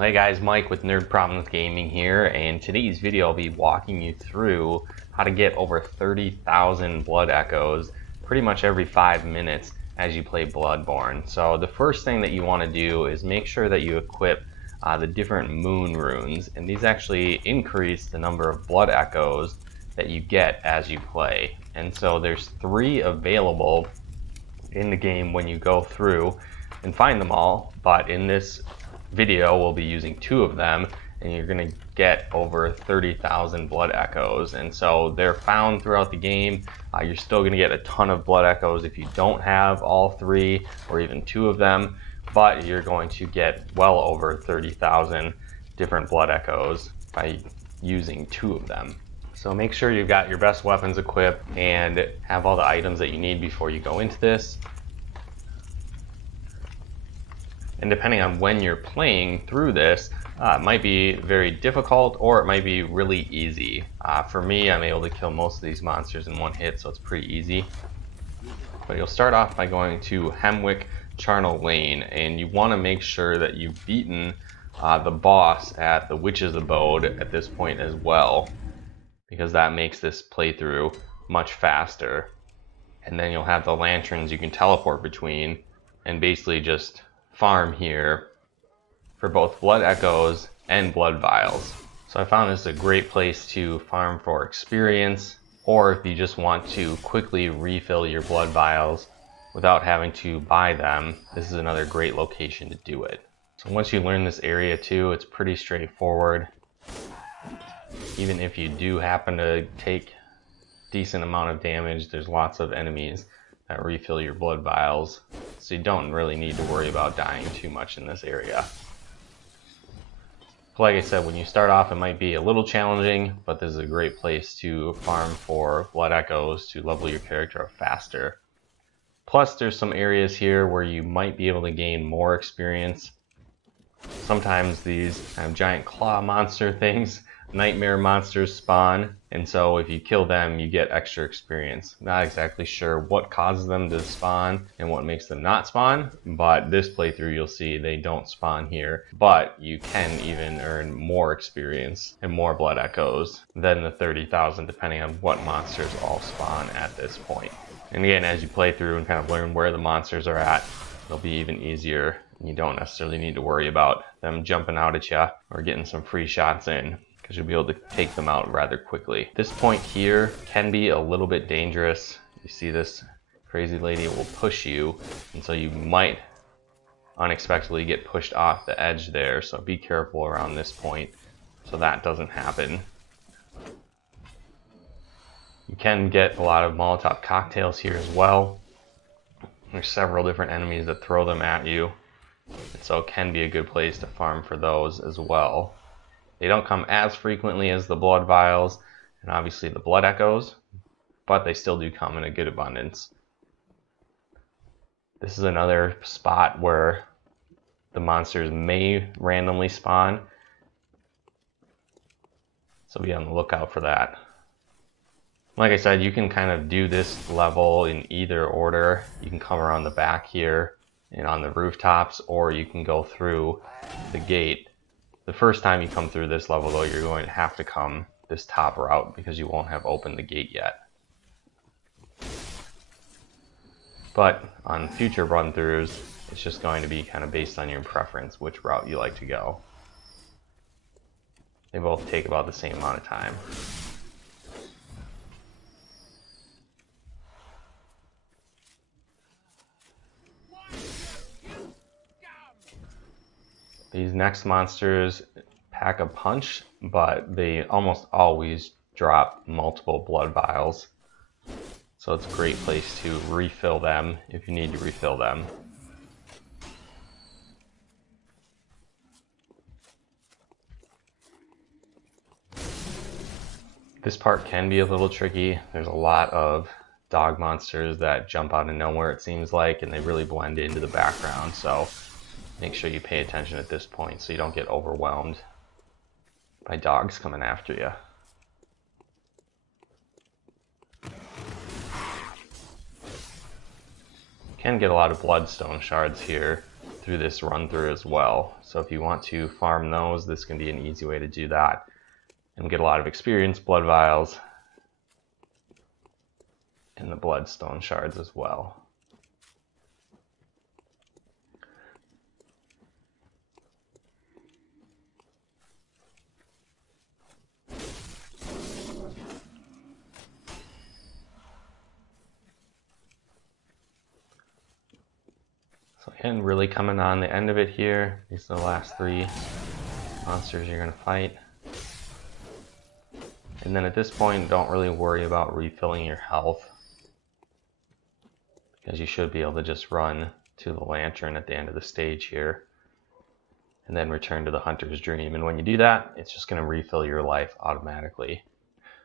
Hey guys, Mike with Nerd Problems Gaming here, and today's video I'll be walking you through how to get over 30,000 blood echoes pretty much every 5 minutes as you play Bloodborne. So the first thing that you want to do is make sure that you equip the different moon runes, and these actually increase the number of blood echoes that you get as you play. And so there's 3 available in the game when you go through and find them all, but in this video we'll be using 2 of them, and you're going to get over 30,000 blood echoes. And so they're found throughout the game. You're still going to get a ton of blood echoes if you don't have all 3 or even 2 of them, but you're going to get well over 30,000 different blood echoes by using 2 of them. So make sure you've got your best weapons equipped and have all the items that you need before you go into this. And depending on when you're playing through this, it might be very difficult or it might be really easy. For me, I'm able to kill most of these monsters in one hit, so it's pretty easy. But you'll start off by going to Hemwick Charnel Lane, and you want to make sure that you've beaten the boss at the Witch's Abode at this point as well, because that makes this playthrough much faster. And then you'll have the lanterns you can teleport between and basically just farm here for both blood echoes and blood vials. So I found this a great place to farm for experience, or if you just want to quickly refill your blood vials without having to buy them, this is another great location to do it. So once you learn this area too, it's pretty straightforward. Even if you do happen to take a decent amount of damage, there's lots of enemies that refill your blood vials, so you don't really need to worry about dying too much in this area. Like I said, when you start off it might be a little challenging, but this is a great place to farm for blood echoes to level your character up faster. Plus there's some areas here where you might be able to gain more experience. Sometimes these kind of giant claw monster things, nightmare monsters, spawn, and so if you kill them you get extra experience. Not exactly sure what causes them to spawn and what makes them not spawn, but this playthrough you'll see they don't spawn here, but you can even earn more experience and more blood echoes than the 30,000 depending on what monsters all spawn at this point. And again, as you play through and kind of learn where the monsters are at, it'll be even easier. You don't necessarily need to worry about them jumping out at you or getting some free shots in, because you'll be able to take them out rather quickly. This point here can be a little bit dangerous. You see this crazy lady will push you, and so you might unexpectedly get pushed off the edge there, so be careful around this point so that doesn't happen. You can get a lot of Molotov cocktails here as well. There's several different enemies that throw them at you, and so it can be a good place to farm for those as well. They don't come as frequently as the blood vials and obviously the blood echoes, but they still do come in a good abundance. This is another spot where the monsters may randomly spawn, so be on the lookout for that. Like I said, you can kind of do this level in either order. You can come around the back here and on the rooftops, or you can go through the gate. The first time you come through this level though, you're going to have to come this top route because you won't have opened the gate yet. But on future run-throughs, it's just going to be kind of based on your preference which route you like to go. They both take about the same amount of time. These next monsters pack a punch, but they almost always drop multiple blood vials. So it's a great place to refill them if you need to refill them. This part can be a little tricky. There's a lot of dog monsters that jump out of nowhere, it seems like, and they really blend into the background. So make sure you pay attention at this point so you don't get overwhelmed by dogs coming after you. You can get a lot of bloodstone shards here through this run through as well. So if you want to farm those, this can be an easy way to do that and get a lot of experience, blood vials, and the bloodstone shards as well. So again, really coming on the end of it here. These are the last 3 monsters you're going to fight. And then at this point, don't really worry about refilling your health, because you should be able to just run to the lantern at the end of the stage here and then return to the Hunter's Dream. And when you do that, it's just going to refill your life automatically.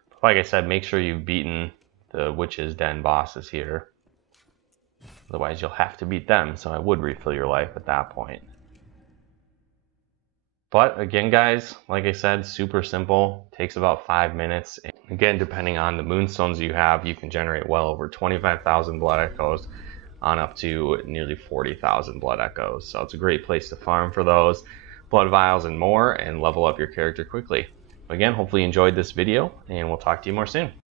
But like I said, make sure you've beaten the Witch's Den bosses here. Otherwise, you'll have to beat them, so I would refill your life at that point. But again, guys, like I said, super simple. Takes about 5 minutes. And again, depending on the moonstones you have, you can generate well over 25,000 blood echoes on up to nearly 40,000 blood echoes. So it's a great place to farm for those blood vials and more, and level up your character quickly. Again, hopefully you enjoyed this video, and we'll talk to you more soon.